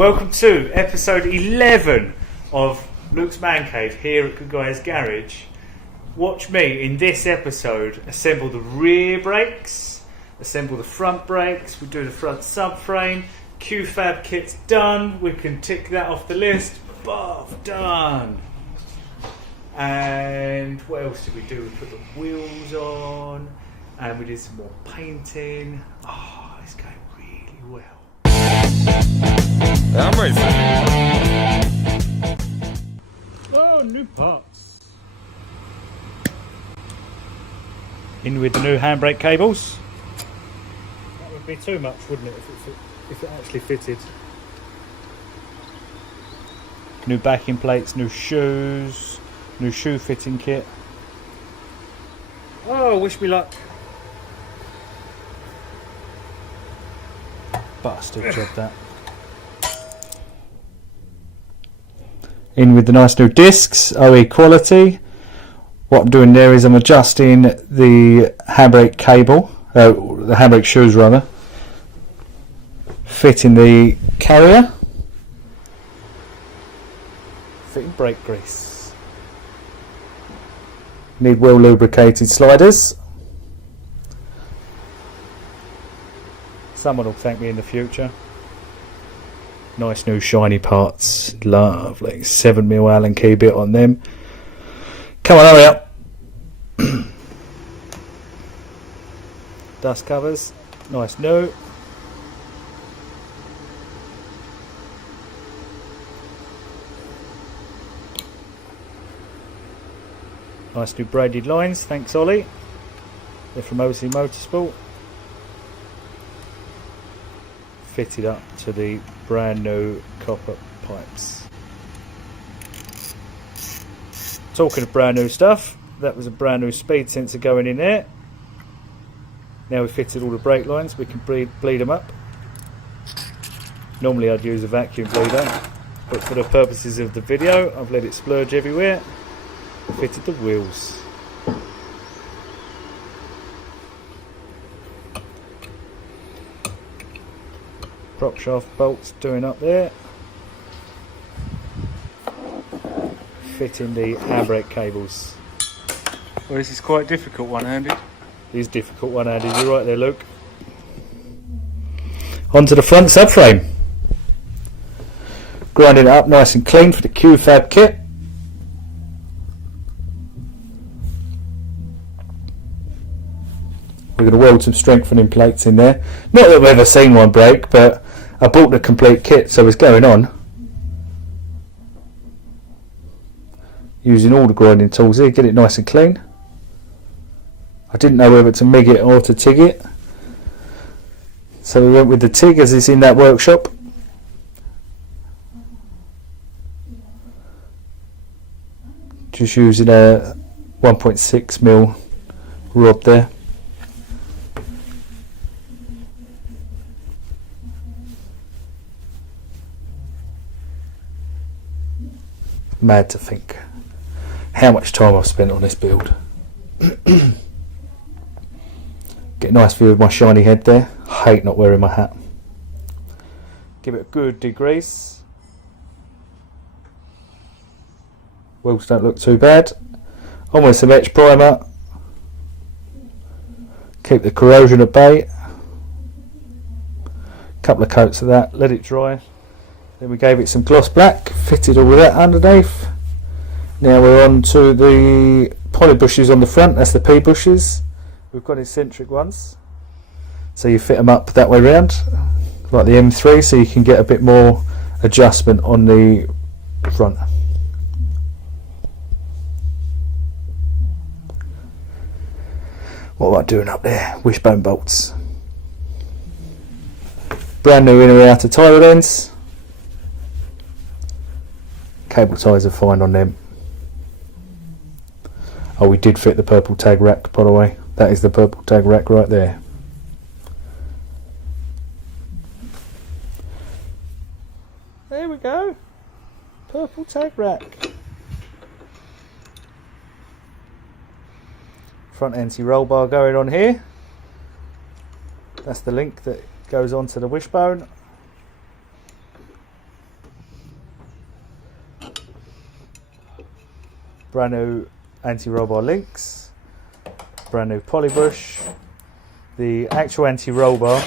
Welcome to episode 11 of Luke's Man Cave here at Good Guy's Garage. Watch me in this episode assemble the rear brakes, assemble the front brakes, we do the front subframe, Q-Fab kit's done, we can tick that off the list, done. And what else did we do? We put the wheels on and we did some more painting. Oh, it's going really well. I'm ready. Oh, new parts. In with the new handbrake cables. That would be too much, wouldn't it, if it actually fitted. New backing plates, new shoes, new shoe fitting kit. Oh, wish me luck. But I still job that. In with the nice new discs, OE quality. What I'm doing there is I'm adjusting the handbrake cable, the handbrake shoes rather, fitting the carrier, fitting brake grease. Need well lubricated sliders. Someone will thank me in the future. Nice new shiny parts, lovely. 7mm Allen key bit on them. Come on, hurry up. Dust covers, nice new. Nice new braided lines, thanks Ollie. They're from OC Motorsport. Fitted up to the brand new copper pipes. Talking of brand new stuff, that was a brand new speed sensor going in there. Now we've fitted all the brake lines, we can bleed them up. Normally I'd use a vacuum bleeder, but for the purposes of the video I've let it splurge everywhere. Fitted the wheels. Prop shaft bolts doing up there. Fitting the handbrake cables. Well, this is quite difficult one-handed. It is difficult one-handed, you're right there, Luke. Onto the front subframe. Grinding it up nice and clean for the Q-Fab kit. We're going to weld some strengthening plates in there. Not that we've ever seen one break, but I bought the complete kit, so it's going on. Using all the grinding tools here, get it nice and clean. I didn't know whether to MIG it or to TIG it, so we went with the TIG as it's in that workshop. Just using a 1.6mm rod there. Mad to think how much time I've spent on this build. Get a nice view of my shiny head there. Hate not wearing my hat. Give it a good degrease. Wheels don't look too bad. On with some etch primer. Keep the corrosion at bay. Couple of coats of that, let it dry. Then we gave it some gloss black, fitted all of that underneath. Now we're on to the poly bushes on the front, that's the P bushes. We've got eccentric ones. So you fit them up that way round, like the M3, so you can get a bit more adjustment on the front. What am I doing up there? Wishbone bolts. Brand new inner and outer tie rod ends. Cable ties are fine on them. Oh, we did fit the purple tag rack, by the way. That is the purple tag rack right there. There we go. Purple tag rack. Front anti-roll bar going on here. That's the link that goes onto the wishbone. brand new anti-roll bar links, brand new poly bush, the actual anti-roll bar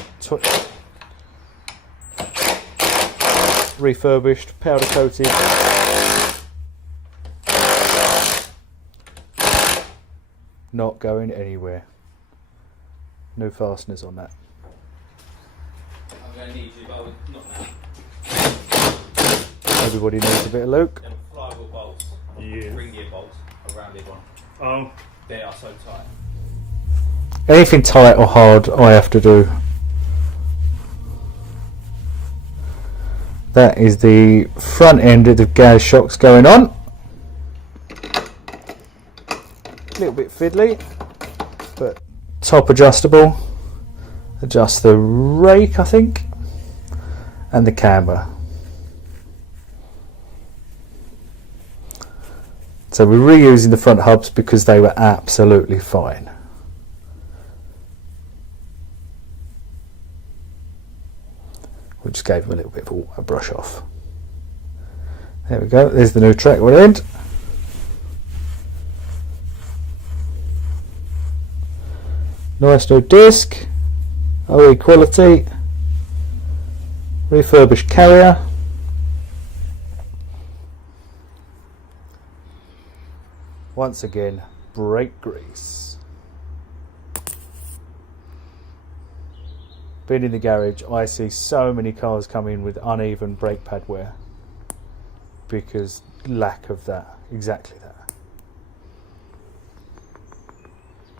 refurbished, powder coated, not going anywhere. No fasteners on that. I'm going to need you, but not now. Everybody needs a bit of Luke. Them pliable bolts, Yeah. ring-gear bolts, a rounded one. Oh. They are so tight. Anything tight or hard I have to do. That is the front end of the gas shocks going on. A little bit fiddly, but top adjustable. Adjust the rake, I think, and the camber. So we're reusing the front hubs because they were absolutely fine. We just gave them a little bit of a brush off. There we go, there's the new track wheel end. Nice new disc, OE quality, refurbished carrier. Once again, brake grease. Being in the garage, I see so many cars come in with uneven brake pad wear because lack of that, exactly that.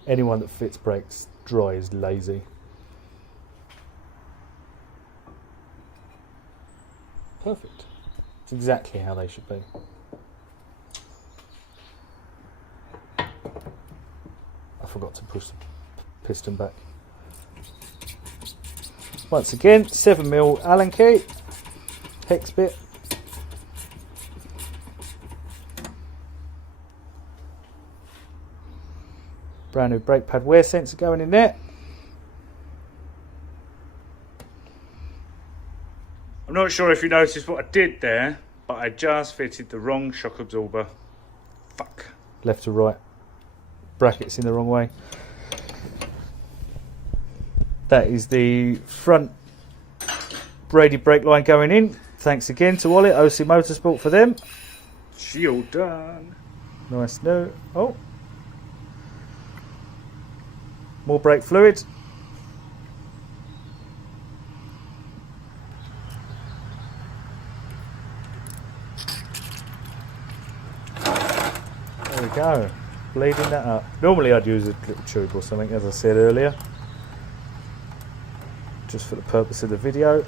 Anyone that fits brakes dry is lazy. Perfect. It's exactly how they should be. I forgot to push the piston back. Once again, 7mm Allen key, hex bit. Brand new brake pad wear sensor going in there. I'm not sure if you noticed what I did there, but I just fitted the wrong shock absorber. Fuck. Left to right. Brackets in the wrong way. That is the front braided brake line going in. Thanks again to Wallet, OC Motorsport for them. Shield done. Nice new. Oh. More brake fluid. There we go. Bleeding that up. Normally I'd use a little tube or something, as I said earlier. Just for the purpose of the video.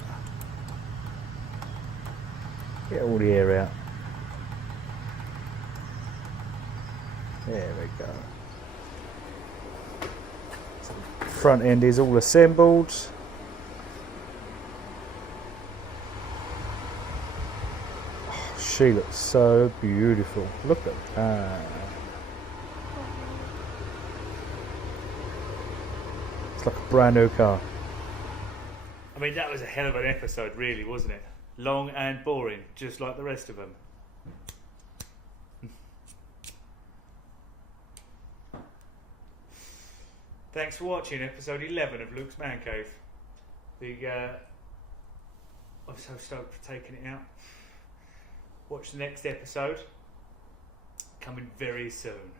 Get all the air out. There we go. So the front end is all assembled. Oh, she looks so beautiful. Look at that. It's like a brand new car. I mean, that was a hell of an episode, really, wasn't it? Long and boring, just like the rest of them. Thanks for watching episode 11 of Luke's Man Cave. I'm so stoked for taking it out. Watch the next episode, coming very soon.